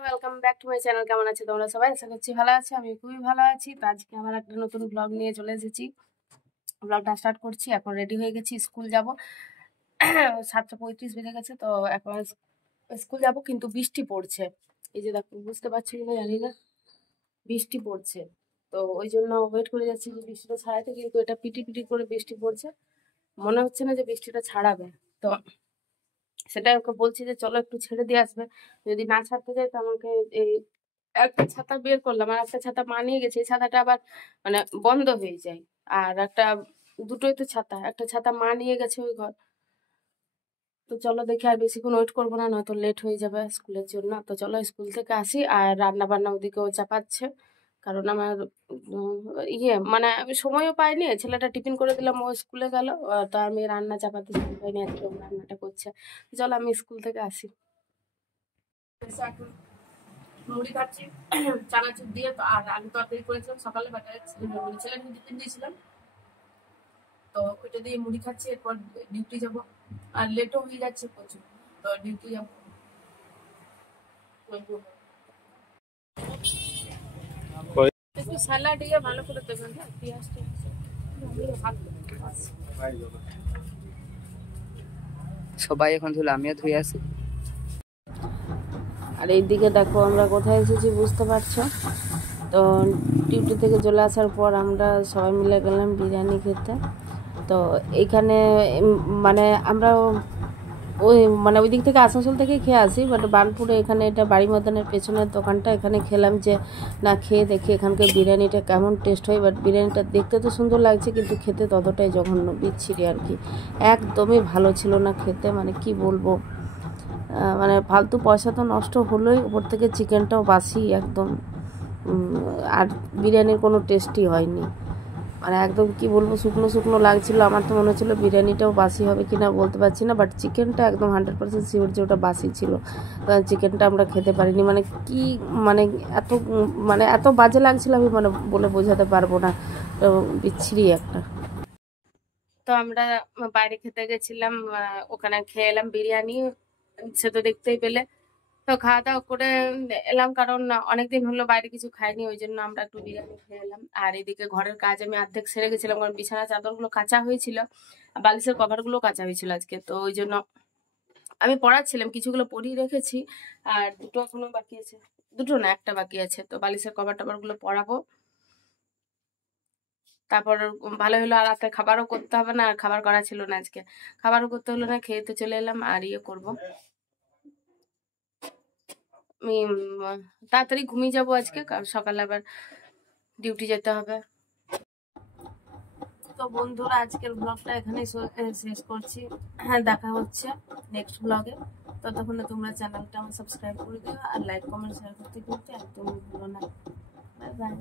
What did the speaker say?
Welcome back to my channel. কেমন আছো তোমরা সবাই? আশা করছি ভালো আছো। আমি খুবই ভালো আছি। তো আজকে আমার একটা নতুন ব্লগ নিয়ে চলে এসেছি। ব্লগটা স্টার্ট করছি। এখন রেডি হয়ে গেছি, স্কুল যাব। 7:35 বেজে গেছে। তো এখন স্কুল যাব, কিন্তু বৃষ্টি পড়ছে। এই যে দেখো, বুঝতে পারছি কিনা জানি না, বৃষ্টি পড়ছে। তো ওই জন্য ওয়েট করে যাচ্ছি যে বৃষ্টিটা ছাড়াতে, কিন্তু এটা পিটি পিটি করে বৃষ্টি পড়ছে। মনে হচ্ছে না যে বৃষ্টিটা ছাড়াবে। তো সেটাই ওকে বলছি যে চলো একটু ছেড়ে দিয়ে আসবে। যদি না ছাড়তে যায় তো আমাকে এই একটা ছাতা বের করলাম, আর একটা ছাতা মানিয়ে গেছে। এই ছাতাটা আবার মানে বন্ধ হয়ে যায়। আর একটা, দুটোই তো ছাতা, একটা ছাতা মানিয়ে গেছে ওই ঘর। তো চলো দেখি, আর বেশিক্ষণ ওয়েট করবো না, নয়তো লেট হয়ে যাবে স্কুলের জন্য। তো চলো স্কুল থেকে আসি। আর রান্না বান্না ওদিকেও চাপাচ্ছে, কারণ আমার মানে আমি সময়ও পাইনি। ছেলেটা টিফিন করে দিলাম, ও স্কুলে গেল। তো আমি রান্না চাপাতে সময় পাইনি, আজকে ও রান্নাটা করছে। চলো আমি স্কুল থেকে আসি। এখন মুড়ি খাচ্ছি চানাচুর দিয়ে। তো আর আলু তরকারি করেছিলাম সকালে, বাটা ছেলেকে টিফিন দিয়েছিলাম। তো ওইটা দিয়ে মুড়ি খাচ্ছি। এরপর ডিউটি যাব, আর লেটও হয়ে যাচ্ছে প্রচুর। তো ডিউটি যাবো। একটু স্যালাড দিয়ে ভালো করে দেবেন, হ্যাঁ, পেঁয়াজ টেয়াজ। আমি হাত সবাই এখন ধুলো, আমিও ধুয়ে আসি। আর এইদিকে দেখো আমরা কোথায় এসেছি বুঝতে পারছো। তো ডিউটি থেকে চলে আসার পর আমরা সবাই মিলে গেলাম বিরিয়ানি খেতে। তো এইখানে মানে আমরা ওই মানে ওই দিক থেকে আসানসোল থেকে খেয়ে আসি, বাট বার্নপুরে এখানে এটা বাড়ি ময়দানের পেছনের দোকানটা, এখানে খেলাম যে না খেয়ে দেখি এখানকার বিরিয়ানিটা কেমন টেস্ট হয়। বাট বিরিয়ানিটা দেখতে তো সুন্দর লাগছে, কিন্তু খেতে ততটাই জঘন্য, বিচ্ছিরি আর কি। একদমই ভালো ছিল না খেতে, মানে কি বলবো। মানে ফালতু পয়সা তো নষ্ট হলোই, উপর থেকে চিকেনটাও বাসি একদম। আর বিরিয়ানির কোনো টেস্টই হয়নি, মানে একদম কি বলবো, শুকনো শুকনো লাগছিল। আমার তো মনে হচ্ছিলো বিরিয়ানিটাও বাসি হবে কিনা বলতে পারছি না, বাট চিকেনটা একদম 100% শিওর যে ওটা বাসি ছিল। চিকেনটা আমরা খেতে পারিনি, মানে কি, মানে এত মানে এত বাজে লাগছিল, আমি মানে বলে বোঝাতে পারবো না। তো বিচ্ছিরি একটা। তো আমরা বাইরে খেতে গেছিলাম, ওখানে খেয়ে এলাম বিরিয়ানি। সে তো দেখতেই পেলে। তো খাওয়া দাওয়া করে এলাম, কারণ অনেকদিন হলো বাইরে কিছু খাইনি, ওই জন্য আমরা একটু বিরিয়ানি খেয়ে এলাম। আর এদিকে ঘরের কাজ আমি অর্ধেক সেরে গেছিলাম, কারণ বিছানা চাদরগুলো কাঁচা হয়েছিল, আর বালিশের কভারগুলো কাঁচা হয়েছিল আজকে। তো ওই জন্য আমি পড়াচ্ছিলাম, কিছুগুলো পরিয়ে রেখেছি, আর দুটো এখনো বাকি আছে। দুটো না, একটা বাকি আছে। তো বালিশের কভার টভার গুলো পরাবো। তারপর ভালো হলো, আর রাতে খাবারও করতে হবে না, আর খাবার করা ছিল না আজকে। খাবারও করতে হলো না, খেয়ে তো চলে এলাম। আর ইয়ে করবো, আমি তাড়াতাড়ি ঘুমিয়ে যাবো আজকে, কারণ সকালে আবার ডিউটি যেতে হবে। তো বন্ধুরা, আজকের ব্লগটা এখানেই শেষ করছি। হ্যাঁ, দেখা হচ্ছে নেক্সট ব্লগে। ততক্ষণে তোমরা চ্যানেলটা আমার সাবস্ক্রাইব করে দিও, আর লাইক কমেন্ট শেয়ার করতে কিন্তু একদমই ভুলো না। Bye bye.